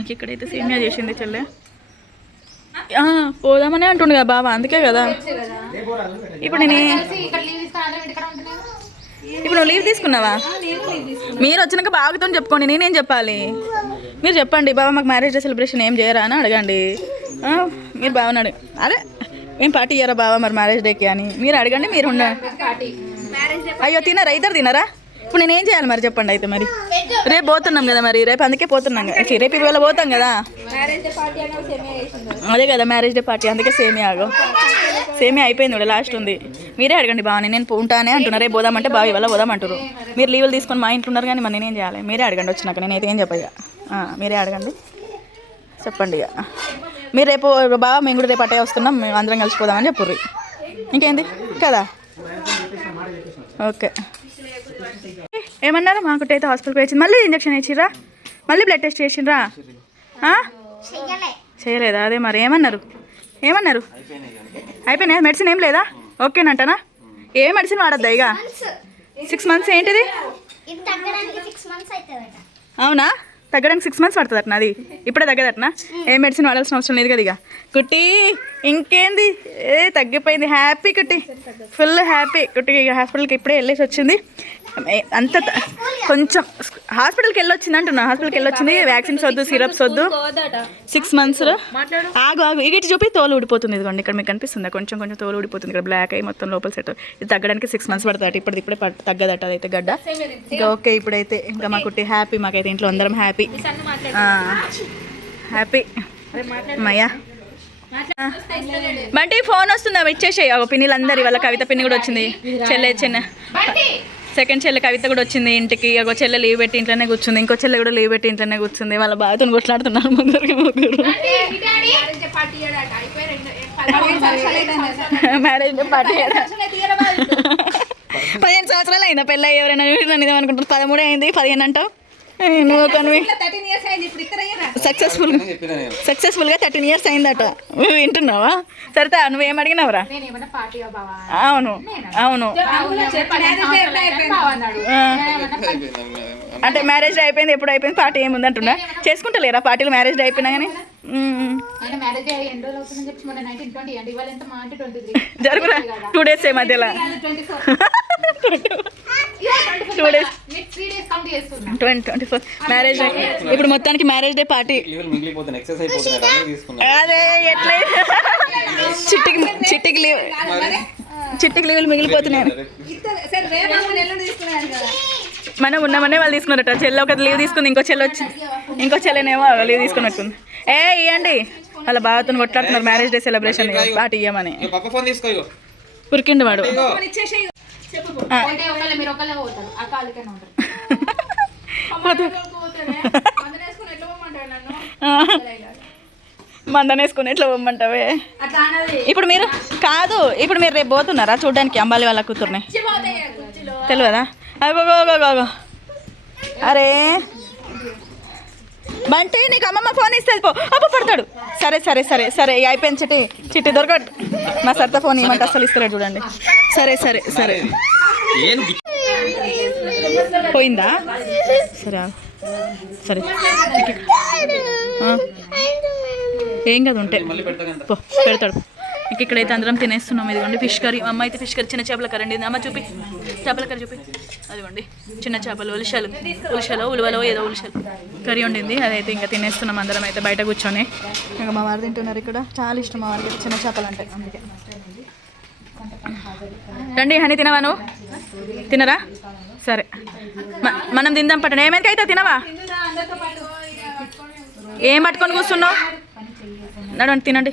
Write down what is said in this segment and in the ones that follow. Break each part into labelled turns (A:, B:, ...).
A: ఇంక ఇక్కడైతే సేమియా చేసింది చెల్లె? పోదామనే అంటుండు కదా బావ అందుకే కదా. ఇప్పుడు నేను ఇప్పుడు నువ్వు లీవ్ తీసుకున్నావా? మీరు వచ్చినాక బావతో చెప్పుకోండి నేనేం చెప్పాలి? మీరు చెప్పండి బావ మాకు మ్యారేజ్ డే సెలబ్రేషన్ ఏం చేయరా అని అడగండి. మీరు బావనాడు అదే ఏం పార్టీ ఇయ్యరా బావ మరి మ్యారేజ్ డేకి అని? మీరు అడగండి మీరు ఉండండి. అయ్యో తినరా? ఇద్దరు తినరా? ఇప్పుడు నేను ఏం చేయాలి మరి చెప్పండి అయితే మరి? రేపు పోతున్నాం కదా మరి రేపు అందుకే పోతున్నాం కదా. రేపు ఇవాళ పోతాం కదా. అదే కదా మ్యారేజ్ డే పార్టీ అందుకే సేమే ఆగు. సేమే అయిపోయింది కూడా లాస్ట్ ఉంది. మీరే అడగండి బాగా నేను ఉంటానే అంటున్నా. రేపు పోదామంటే బాగా ఇవాళ పోదామంటారు మీరు లీవులు తీసుకొని మా ఇంట్లో ఉన్నారు కానీ మరి నేనేం చేయాలి? మీరే అడగండి వచ్చినాక నేనైతే ఏం చెప్ప మీరే అడగండి. చెప్పండి ఇక. మీరు రేపు బాబా మేము కూడా రేపు అట్టే వస్తున్నాం మేము అందరం కలిసిపోదామని చెప్పుర్రి. ఇంకేంది? కదా? ఓకే. ఏమన్నారు? మాకు అయితే హాస్పిటల్కి వచ్చింది మళ్ళీ ఇంజక్షన్ ఇచ్చిర్రా మళ్ళీ బ్లడ్ టెస్ట్ చేసిండ్రా చేయలేదా? అదే మరి. ఏమన్నారు? ఏమన్నారు? అయిపోయినాయి? మెడిసిన్ ఏం లేదా? ఓకేనంటనా? ఏ మెడిసిన్ వాడద్దా ఇక? సిక్స్ మంత్స్ ఏంటిది? అవునా? తగ్గడానికి సిక్స్ మంత్స్ పడుతుంది అట్నా అది? ఇప్పుడే తగ్గదట్నా? ఏ మెడిసిన్ వాడాల్సిన అవసరం లేదు కదా ఇక. కుట్టి ఇంకేంది? ఏ తగ్గిపోయింది. హ్యాపీ కుట్టి. ఫుల్ హ్యాపీ కుట్టి ఇక హాస్పిటల్కి ఇప్పుడే వెళ్ళేసి వచ్చింది. అంత త- కొంచెం హాస్పిటల్కి వెళ్ళొచ్చింది అంటున్నా. హాస్పిటల్కి వెళ్ళొచ్చింది. వ్యాక్సిన్స్ వద్దు సిరప్స్ వద్దు. సిక్స్ మంత్స్ ఆగు ఆగు. ఇగిటి చూపి తోలు ఊడిపోతుంది ఇదిగోండి. ఇక్కడ మీకు కనిపిస్తుంది కొంచెం కొంచెం తోలు ఊడిపోతుంది. ఇక్కడ బ్లాక్ అయ్యి మొత్తం లోపల సెట్ ఇది తగ్గడానికి సిక్స్ మంత్స్ పడుతుంది. ఇప్పుడు ఇప్పుడే తగ్గదట అదైతే గడ్డ. ఇంకా ఓకే ఇప్పుడైతే ఇంకా మా కుట్టి హ్యాపీ మాకైతే ఇంట్లో అందరం హ్యాపీ హ్యాపీ అమ్మయ్యా బంటి ఫోన్ వస్తుందా? ఇచ్చేసేయి ఒక పిన్నిలు అందరి వాళ్ళ కవిత పిన్ని కూడా వచ్చింది. చెల్లె చిన్న. సెకండ్ చెల్లె కవిత కూడా వచ్చింది ఇంటికి. ఒక చెల్లె లీవ్ పెట్టి ఇంట్లోనే కూర్చుంది. ఇంకో చెల్లె కూడా లీవ్ పెట్టి ఇంట్లోనే కూర్చుంది. వాళ్ళ బాధతో కొట్లాడుతున్నారు ముందరికి ముగ్గురు. మ్యారేజ్ పార్టీ పదిహేను సంవత్సరాలు అయిందా? పెళ్ళి ఎవరైనా చూసి ఇదేం పదమూడు అయింది? పదిహేను అంటావు? నువ్వు కొనివి సక్సెస్ఫుల్ సక్సెస్ఫుల్గా థర్టీన్ ఇయర్స్ అయిందట. నువ్వు వింటున్నావా? సరితా నువ్వేం అడిగినావురా?
B: నేను ఏమన్నా పార్టీ బావా?
A: అవును అవును. అంటే మ్యారేజ్ అయిపోయింది ఎప్పుడు అయిపోయింది పార్టీ ఏముంది అంటున్నా చేసుకుంటలేరా పార్టీలు మ్యారేజ్ అయిపోయినా కానీ జరుగురా. టూ డేస్ ఏ మధ్యలో. Two days
B: next three days count చేస్తున్నా
A: ట్వంటీ ట్వంటీ ఫోర్ మ్యారేజ్ ఇప్పుడు మొత్తానికి మ్యారేజ్ డే పార్టీ అదే ఎట్లా? చిట్టికి చిట్టికి లీవ్ చిట్టికి లీవులు మిగిలిపోతున్నాయి. మనం ఉన్నామనే వాళ్ళు తీసుకున్నారట చెల్లె ఒక లీవ్ తీసుకుంది ఇంకో చెల్లె వచ్చి ఇంకో చెల్లెనేమో లీవ్ తీసుకుని వచ్చింది ఏ ఇవ్వండి వాళ్ళ బావతో కొట్లాడుతున్నారు మ్యారేజ్ డే సెలబ్రేషన్ పార్టీ ఇవ్వమని
C: ఇగో పక్క ఫోన్ తీసుకో ఇగో.
A: ఉరికిండు వాడు. మందనేసుకుని ఎట్లా పోమ్మంటావే ఇప్పుడు మీరు కాదు ఇప్పుడు మీరు రేపు పోతున్నారా చూడడానికి అంబాలి వాళ్ళ కూతుర్ని? తెలియదా? అగో గో గో గో అరే బంటి నీకు అమ్మమ్మ ఫోన్ ఇస్తే వెళ్ళిపో. అప్ప పడతాడు. సరే సరే సరే సరే అయిపోయింది చిట్టి. చిట్టి దొరకడు. మా సర్త ఫోన్ ఇవ్వమంటే అసలు ఇస్తలేడు చూడండి. సరే సరే సరే. పోయిందా? సరే. సరే. ఏం కదా ఉంటే. పో పెడతాడు. ఇంక ఇక్కడైతే అందరం తినేస్తున్నాం ఇదిగోండి ఫిష్ కర్రీ. అమ్మ అయితే ఫిష్ కర్రీ చిన్న చేపల కర్రీ అండి అమ్మ చూపి. చేపల కర్రీ చూపి. అదిగోండి చిన్న చేపలు ఉలిషలు ఉలిషలో ఉలువలో ఏదో ఉలిషలు కర్రీ ఉండింది అదైతే ఇంకా తినేస్తున్నాం అందరం అయితే బయట కూర్చొని. ఇంకా మా వారు తింటున్నారు ఇక్కడ. చాలా ఇష్టం మా వారికి చిన్న చేపలు అంటే. అందుకే. రండి హనీ తినవా నువ్వు? తినరా? సరే. మ- మనం తిందాం పట్టండి ఏమైతే అయితే తినవా? ఏం పట్టుకొని కూర్చున్నావు? నడవండి తినండి.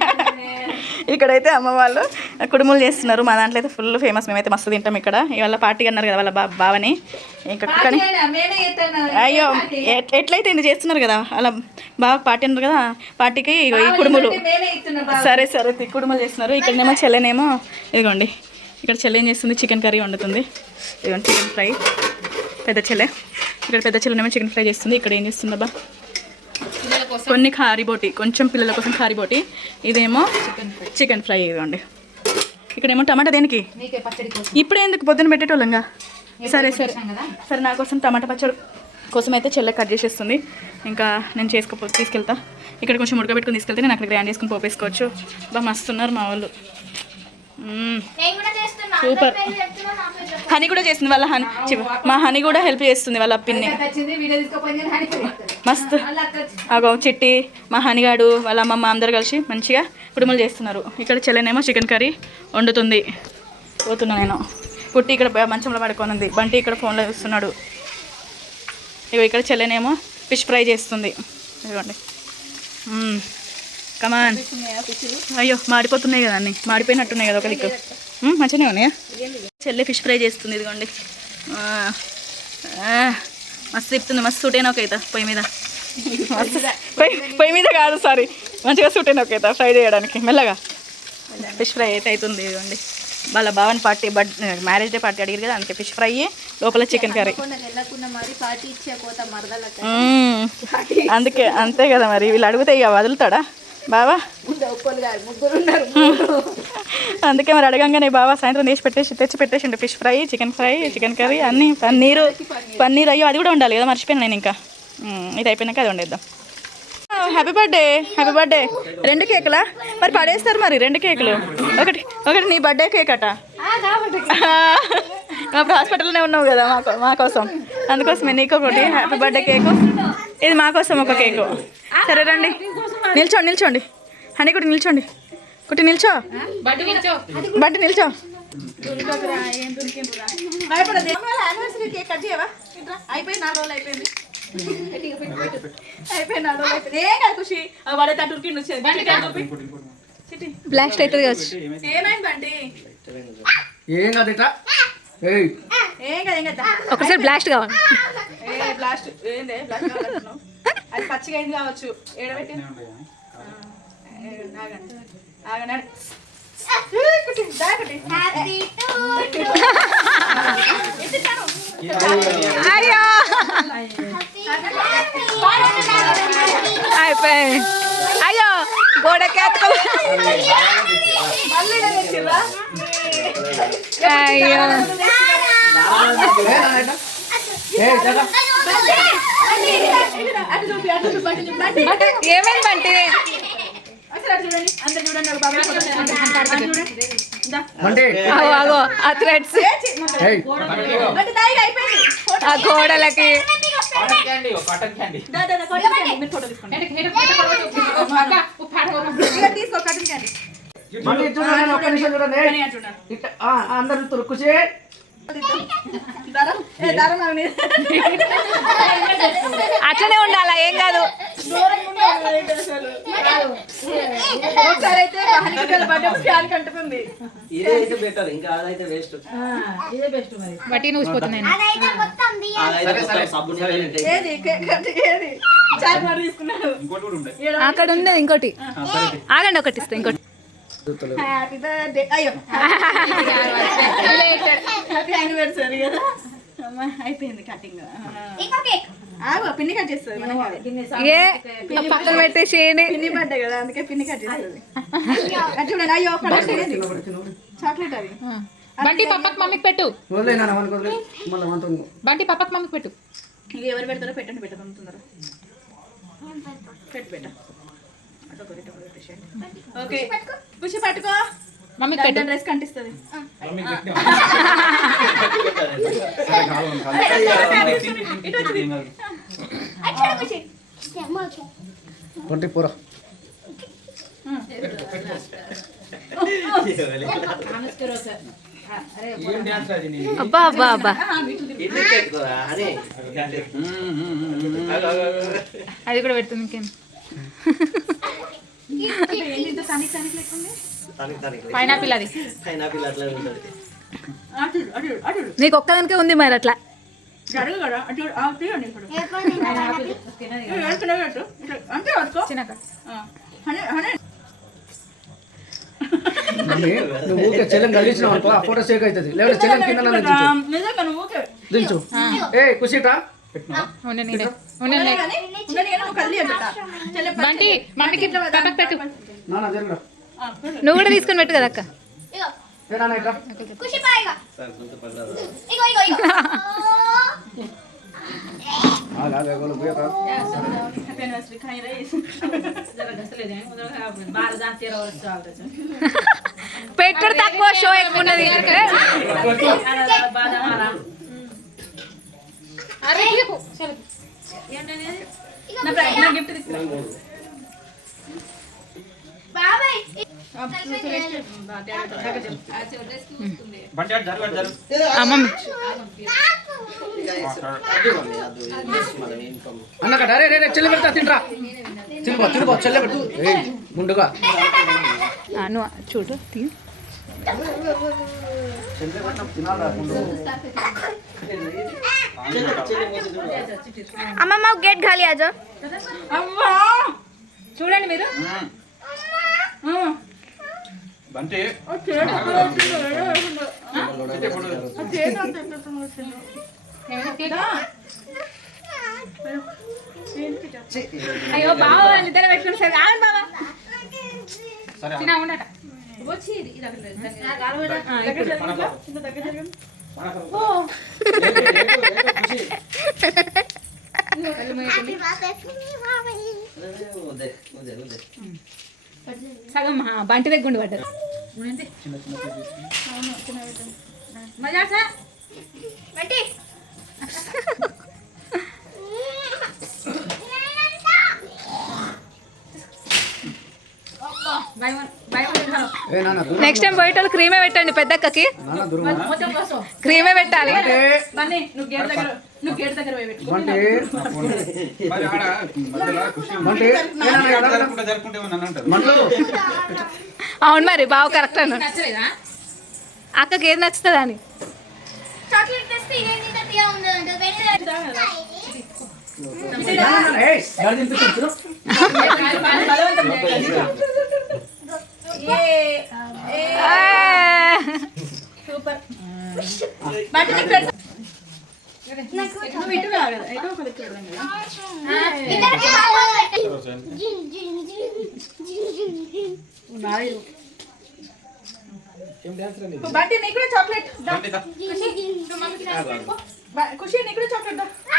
A: ఇక్కడైతే అమ్మ వాళ్ళు కుడుములు చేస్తున్నారు. మా దాంట్లో అయితే ఫుల్ ఫేమస్ మేమైతే మస్తు తింటాం ఇక్కడ. ఇవాళ పార్టీ అన్నారు కదా వాళ్ళ బా బావని. ఇంకా కానీ అయ్యో ఎట్- ఎట్లయితే ఇది చేస్తున్నారు కదా అలా బాగా పార్టీ అన్నారు కదా పార్టీకి ఈ కుడుములు. సరే సరే కుడుములు చేస్తున్నారు. ఇక్కడనేమో చెల్లెనేమో ఇదిగోండి. ఇక్కడ చెల్లె ఏం చేస్తుంది? చికెన్ కర్రీ వండుతుంది. ఇదిగోండి చికెన్ ఫ్రై. పెద్ద చెల్లె. ఇక్కడ పెద్ద చెల్లెనేమో చికెన్ ఫ్రై చేస్తుంది. ఇక్కడ ఏం చేస్తుందబ్బా
B: కోసం
A: కొన్ని కారిబోటి కొంచెం పిల్లల కోసం కారిబోటి ఇదేమో చికెన్ ఫ్రై ఇదిగోండి. ఇక్కడేమో టమాటా దేనికి? ఇప్పుడే ఎందుకు పొద్దున పెట్టేటోళ్ళంగా? సరే సరే. సరే నా కోసం టమాటా పచ్చడి కోసం అయితే చెల్లె కట్ చేసేస్తుంది. ఇంకా నేను చేసుకోపో తీసుకెళ్తా. ఇక్కడ కొంచెం ఉడకబెట్టుకుని తీసుకెళ్తే నేను అక్కడ గ్రైండ్ చేసుకుని పోపేసుకోవచ్చు. బాగా మస్తున్నారు మా వాళ్ళు మ్మ్.
D: నేను కూడా చేస్తున్నా
A: సూపర్.
D: అందరి పేర్లు చెప్తున్నా, నా పేరు చెప్పు.
A: హనీ కూడా చేస్తుంది వాళ్ళ హనీ. చి- మా హనీ కూడా హెల్ప్ చేస్తుంది వాళ్ళ పిన్ని మస్తు. అగో చిట్టి మా హనిగాడు వాళ్ళ అమ్మమ్మ అందరు కలిసి మంచిగా కుడుములు చేస్తున్నారు. ఇక్కడ చెల్లెనేమో చికెన్ కర్రీ వండుతుంది. పోతున్నా నేను. పుట్టి ఇక్కడ మంచంలో పడుకొని ఉంది బంటి ఇక్కడ ఫోన్లో చూస్తున్నాడు. ఇగో ఇక్కడ చెల్లెనేమో ఫిష్ ఫ్రై చేస్తుంది. ఇదిగోండి. కమాన్ అయ్యో మాడిపోతున్నాయి కదా అన్ని. మాడిపోయినట్టున్నాయి కదా ఒక దిక్కు మంచిగానే ఉన్నాయా? చెల్లె ఫిష్ ఫ్రై చేస్తుంది ఇదిగోండి. మస్తు తిప్పుతుంది మస్తు సూటైన ఒక అవుతా పొయ్యి మీద. మస్తు పొయ్యి పొయ్యి మీద కాదు సారీ మంచిగా సూటైన ఒక అవుతా ఫ్రై చేయడానికి. మెల్లగా. ఫిష్ ఫ్రై అయితే అవుతుంది ఇదిగోండి. వాళ్ళ Bhavan party birth marriage day party అడిగారు కదా అందుకే ఫిష్ ఫ్రై లోపల చికెన్ కర్రీ. అందుకే అంతే కదా మరి. వీళ్ళు అడిగితే ఇక వదులుతాడా? బావా? అందుకే మరి అడగంగానే బావా సాయంత్రం తీసి పెట్టేసి తెచ్చి పెట్టేసిండు fish fry chicken fry chicken curry అన్నీ పన్నీరు పన్నీర్ అయ్యో అది కూడా ఉండాలి కదా మర్చిపోయాను నేను ఇంకా. ఇది అయిపోయినాక అది వండేద్దాం. హ్యాపీ బర్త్డే హ్యాపీ బర్త్డే రెండు కేకులా? మరి పడేస్తారు మరి రెండు కేకులు. ఒకటి ఒకటి నీ బర్త్డే కేక్ అట అప్పుడు హాస్పిటల్లోనే ఉన్నావు కదా మా మా కోసం. అందుకోసమే నీకు ఒకటి హ్యాపీ బర్త్డే కేకు. ఇది మా కోసం ఒక కేకు. సరే రండి. నిల్చోండి నిల్చోండి. హనీ కుట్టి నిల్చోండి. కుట్టి నిల్చో.
B: బట్టి నిల్చో.
A: అయిపోయింది నాలుగు రోజులు అయిపోయింది. అయిపోయింది నాలుగు రోజులు అయిపోయింది. ఏం కాదు ఖుషి. ఉరికిండు వచ్చేది
E: కావచ్చు.
F: కాదు ఇట్లా.
E: ఒకసారి బ్లాస్ట్ కావాలి.
A: బ్లాస్ట్ ఏంది బ్లాస్ట్? అది పచ్చిగా అయింది కావచ్చు ఏడబెట్టి.
E: అయ్యో. అయిపోయి అయ్యో గోడకి అతుకో? అయ్యో. ఏమైంది బంటి? ఆ థ్రెడ్స్. ఆ గోడలకి.
A: తీసుకో
F: అందరు చూస్తారు
E: అట్లనే ఉండాలా ఏం కాదు.
B: బట్టి ఊసిపోతున్నాయి
E: అక్కడ ఉంది ఇంకోటి. ఆగండి ఒకటి ఇస్తా ఇంకోటి.
A: హ్యాపీ బర్త్డే అయ్యో. హ్యాపీ యానివర్సరీ కదా. అమ్మా అయిపోయింది కటింగ్
D: ఇంకో కేక్
A: ఆగు పిన్ని కట్ చేస్తుంది మనకి. అది.
E: ఏ ఆ పక్కన పెట్టేసి?
A: పిన్ని కదా అందుకే పిన్ని కట్ చేస్తుంది. చూడండి అయ్యో చాక్లెట్ అది.
B: బంటి పప్పకి మమ్మీకి పెట్టు. బంటి పప్పకి మమ్మీకి పెట్టు.
A: ఇది ఎవరు పెడతారో పెట్టండి పెట్టకుండా తొందర పెట్టు పెట్ట. ఓకే. ఖుషి పట్టుకో.
B: మమ్మీకి పెట్టు.
A: డ్రెస్ కంటిస్తుంది
C: అది నీ
E: అబ్బా అబ్బా అబ్బా.
B: అది కూడా పెడుతుంది ఇంకేం? పైనాపిల్ అది.
E: నీకు ఒక్కదానికే ఉంది మరి అట్లా
F: చెల్లెని కలిసినావు అనుకో ఆ ఫోటో సేక్ అవుతుంది లేదంటే చెల్లెని కింద దించు ఏ కుషిటా పెట్టినా
B: ఉండే నీడే ఉండే
A: ఉండని కానీ ఉండని కానీ నువ్వు కల్లి అంట చెల్లె పట్టు.
B: బంటి మమ్మీకి పక్కకు పెట్టు
F: నాన్న జరుగురా
A: ఆ, పెట్టు.
E: నువ్వు కూడా తీసుకొని పెట్టు కదా అక్క
D: ఇగో
F: ఏ నాన్న ఇట్లా
D: ఖుషి పాయిగా
G: సరే కొంచెం పడ్డది
D: ఇగో ఇగో ఇగో
F: ఆగు, ఆగు, ఆగు, పోయాక.
A: హ్యాపీ యానివర్సరీ ఖాయి రైస్
E: పెట్టడు తక్కువ షో ఎక్కువ ఉన్నది
B: అరే ఇయ్యకు. చలో.
A: నా గిఫ్ట్
F: అన్నక రే రే చెల్లె పెడతా తింట్రా తినుబో తినుబో చెల్లె పెట్టు. ముందుగా.
E: ఆ, నువ్వు చూడు తీ.
F: చెల్లె తినాలా
D: అమ్మమ్మ గేట్ ఖాళీ ఆజో
B: చూడండి మీరు.
C: బంటి.
E: అయ్యో బావ నిద్ర పెట్టుకుని సరే ఆగండి బావ.
C: సరే
B: తినా ఉండట.
A: దగ్గర దగ్గర జరగండి.
G: ఉదే ఉదే ఉదే
E: సగం బంటి దగ్గర
F: దూరం
E: నెక్స్ట్ టైం పోయేటోళ్ళు క్రీమే పెట్టండి పెద్దక్కకి. క్రీమే పెట్టాలి. అవును మరి బావ కరెక్ట్ అన్న
B: నచ్చలేదా?
E: అక్కకి ఏది నచ్చుతుంది అని.
A: సూపర్. బట్టి నీకు పెడతా. నువ్వు ఇటు కాదు కదా, ఇటు ఒక దిక్కు పెడదాం కదా.
D: ఇద్దరికి బాగా జిన్ జిన్ జిన్ జిన్ జిన్
A: బంటి నీకు కూడా చాక్లెట్ దా.
C: బంటి దా.
A: బ- ఖుషి నీకు కూడా చాక్లెట్ దా. ఆ,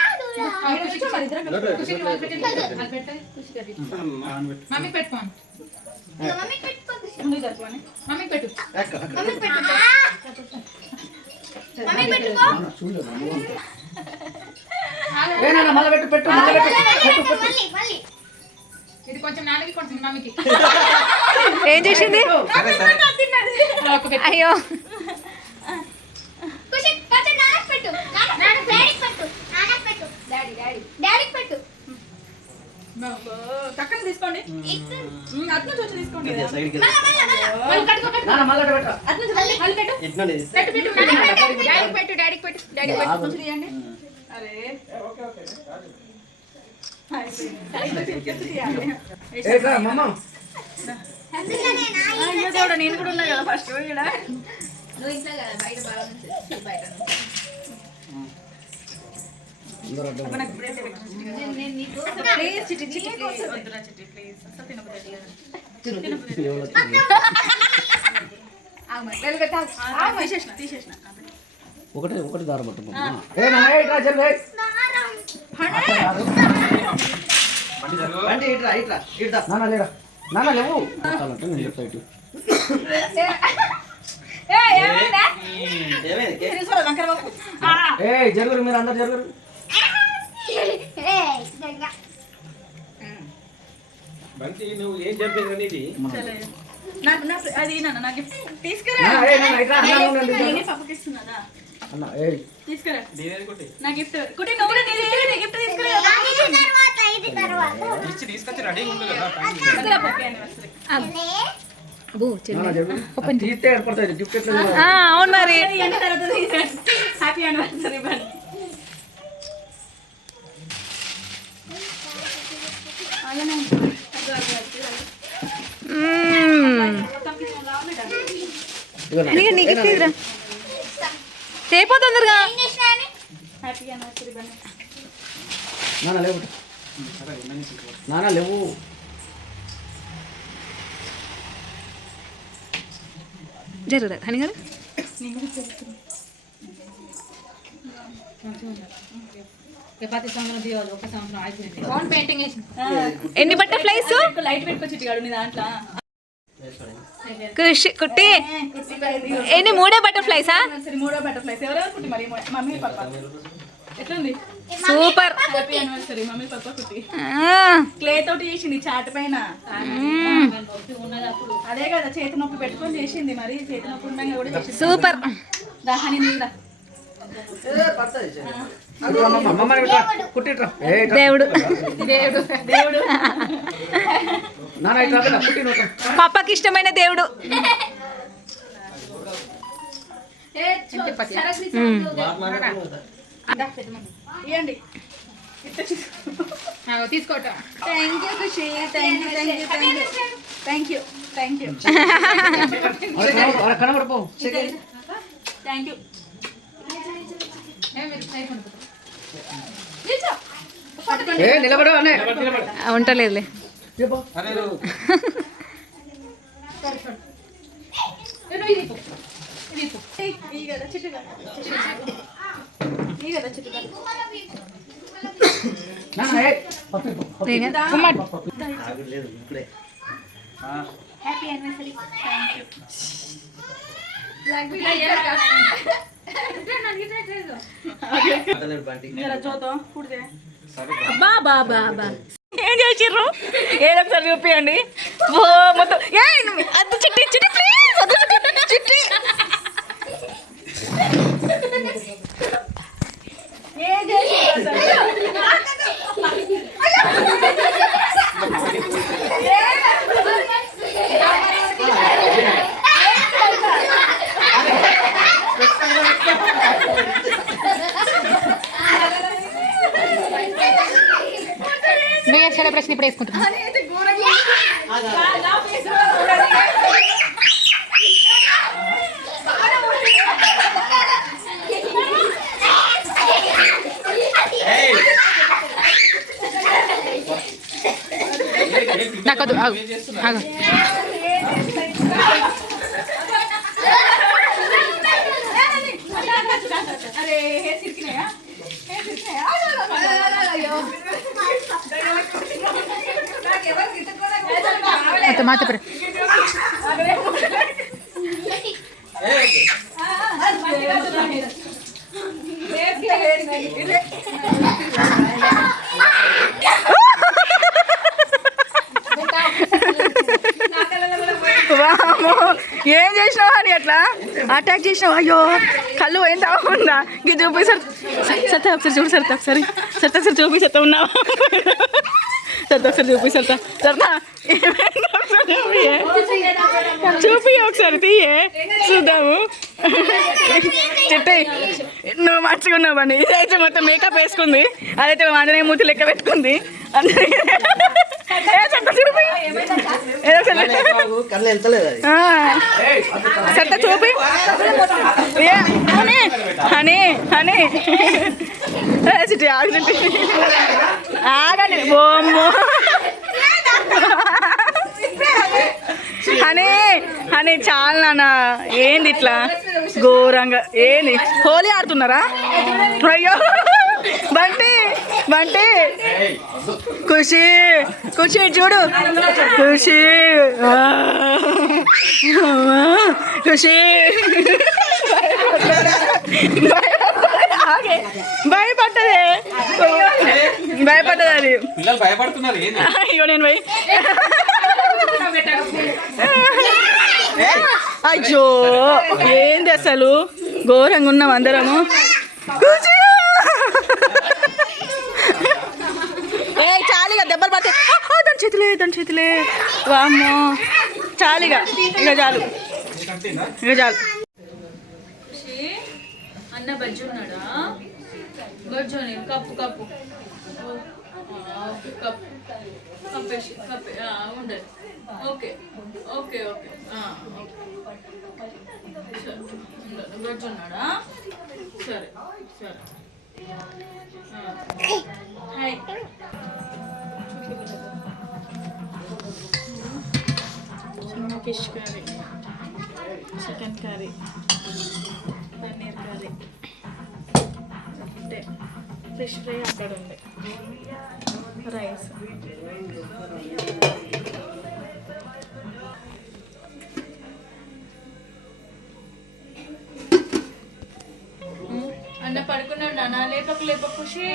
A: ఇక్కడ కూర్చో మరి ఇద్దరం కలిసి.
B: ఖుషికి వాళ్ళు పెట్టండి. వాళ్ళు పెట్టండి. ఖుషికి అది. మమ్మీ పెట్టుకోండి
D: మమ్మీ పెట్టుకో
A: ముందుకు జరుపుకోండి.
B: మమ్మీ పెట్టు
D: మమ్మీ పెట్టుకో మమ్మీ పెట్టుకో
F: ఏ నాన్న మళ్ళీ పెట్టు పెట్టు మళ్ళీ పెట్టు. పెట్టు పెట్టు
D: మళ్ళీ మళ్ళీ.
B: ఇది కొంచెం నాన్నకి కొంచెం మమ్మీకి.
E: ఏం చేసింది? అయ్యో
D: ఖుషి కొంచెం నాన్నకి పెట్టు నాన్న డాడీకి పెట్టు నాన్నకి పెట్టు డాడీ డాడీ డాడీకి పెట్టు
A: అబ్బో, చక్కగా తీసుకోండి
D: ఇటు
A: ఉమ్, అటు నుంచి వచ్చి తీసుకోండి
G: ఇదే సైడ్కి
D: మళ్ళా మళ్ళా మళ్ళా
B: వాళ్ళు కట్టుకో పెట్టు
F: నాన్న మళ్ళీ పెట్టు
A: అటు నుంచి మళ్ళీ మళ్ళీ పెట్టు.
G: ఎట్లుంది
B: పెట్టు పెట్టు. డాడీకి పెట్టు డాడీకి పెట్టు. డాడీకి పెట్టు.
A: కొంచెం తీయండి. అరే ఓకే ఓకే. నేను కూడా ఉన్నా కదా ఫస్ట్
B: నువ్వు ఇంట్లో కదా బయట బాగా నుంచి బయట.
F: ఇట్రా
G: ఇట్రా
F: నాన్న లేరా నాన్న లేవు చాలంటే నేను చెప్తా ఇటు
G: ఏమైంది కేక్
A: తీసుకోరా వంకర బాబు
F: ఏ జరుగురు మీరు అందరు జరుగురు
C: నువ్వు ఏం
A: నాకు అది తీసుకురా. పప్పుకి
F: అన్న ఏ.
A: తీసుకురా. నా గిఫ్ట్ కుట్టి నువ్వు కూడా నీది నీ గిఫ్ట్ తీసుకురా.
D: ఇది తర్వాత ఇది తర్వాత.
C: ఇచ్చి తీసుకొచ్చి రెడీగా ఉంది కదా
A: తీసుకురా పప్పు
F: తీస్తే గిఫ్ట్ ఎట్లా?
E: ఆ, అవును మరి.
A: హ్యాపీ యానివర్సరీ బన్
E: మ్మ్.
F: ఇదిగో నాన్న.
E: నీకు నీకు ఇస్తుందిరా చేయిపో తొందరగా
D: ఏం చేసినా అని?
A: హ్యాపీ యానివర్సరీ బన్
F: నాన్న లేవు నాన్న లేవు
E: జరుగురా హనీ గారు
B: ప్రతి సంవత్సరం
E: ఎన్ని బటర్ఫ్లైస్
A: లైట్ పెట్టుకొచ్చి దాంట్లో
E: కృషి కుట్టి ఎన్ని మూడే బటర్ఫ్లైసా
A: సరే మూడో బటర్ఫ్లైస్ ఎవరెవరు కుట్టి మరి మమ్మీ పాప ఎట్లుంది
E: సూపర్
A: హ్యాపీ యానివర్సరీ మమ్మీ పాప కుట్టి
E: ఆ,
A: క్లే తోటి చేసింది చాట్ పైన అదే కదా చేతి నొప్పి పెట్టుకొని చేసింది మరి చేతి నొప్పి ఉండగా కూడా చేసింది
E: సూపర్
A: దాహాని నీరా
F: ఇట్రా.
E: దేవుడు
A: దేవుడు
F: నాన్న ఇట్రా పిల్ల, కుట్టి నువ్వు ఇట్రా.
E: పప్పకి ఇష్టమైన దేవుడు. మ్మ్.
G: బాగా మాట్లాడుకుంటా.
A: ఇవ్వండి
B: తీసుకోట.
A: Thank you Khushi. Thank you thank you thank you thank you
F: అరే కనబడు, అరే కనబడిపో
A: థ్యాంక్ యూ
F: ఏ
A: హ్యాపీ యానివర్సరీ థ్యాంక్ యూ
G: మాట్లాడు బంటి
A: ఏం చేసిర్రు? ఏదో ఒకసారి చూపియండి. ఓ మొత్తం ఏ అద్దు చిట్టి చిట్టి ప్లీజ్ అద్దు చిట్టి చిట్టి. ఏం చేసిర్రు
B: సెలబ్రేషన్ ఇప్పుడు వేసుకుంటున్నాం నాకు వద్దు, ఆగు, ఆగు. మొత్తం మా చెప్పరు
A: ఏం చేసినావు అని అట్లా? అటాక్ చేసినావు? అయ్యో కళ్ళు ఏం తాగుందా ఇది చూపి సార్ సత్తా ఒకసారి చూడు సరిత ఒకసారి. సత్తా ఒకసారి చూపి సత్తా ఉన్నావా? సరిత ఒకసారి చూపి సరిత. సరదా ఒకసారి తీయే. చూద్దాము. చిట్టి. నువ్వు మంచిగా ఉన్నావు బండి. ఇదైతే మొత్తం మేకప్ వేసుకుంది. అదైతే ఆంజనేయ మూర్తి లెక్క పెట్టుకుంది. ఏ సత్తా చూపి. ఏ, హనీ హనీ హనీ. ఏ, చిట్టి ఆగు చిట్టి. ఆగండి. బొమ్మ. హనీ హనీ చాలా నాన్న. ఏంది ఇట్లా? ఘోరంగా. ఏంది? హోలీ ఆడుతున్నారా? అయ్యో. బంటి బంటి. ఖుషి ఖుషి చూడు. ఖుషి. ఖుషి. భయపడ్డదే. భయపడ్డది అది. అయ్యో నేను పోయి. అయ్యో ఏంది అసలు? ఘోరంగా ఉన్నాం అందరము. ఏ చాలిగా దెబ్బలు పడితే దాని చేతులే దాని చేతులే. వామ్మో.
D: చాలిగా. ఇక చాలు. ఇక చాలు.
A: అన్న బజ్జి ఉన్నాడా? బజ్జు కప్పు కప్పు. కప్పు కప్పేసి కప్పే ఉండదు ఓకే. Okay okay. బజ్జు సరే. సరే హాయ్.
D: చిన్న fish curry chicken curry paneer curry. అంటే ఫిష్ ఫ్రై అక్కడ ఉంది. రైస్.
A: అన్న లేపకు లేపకు ఖుషి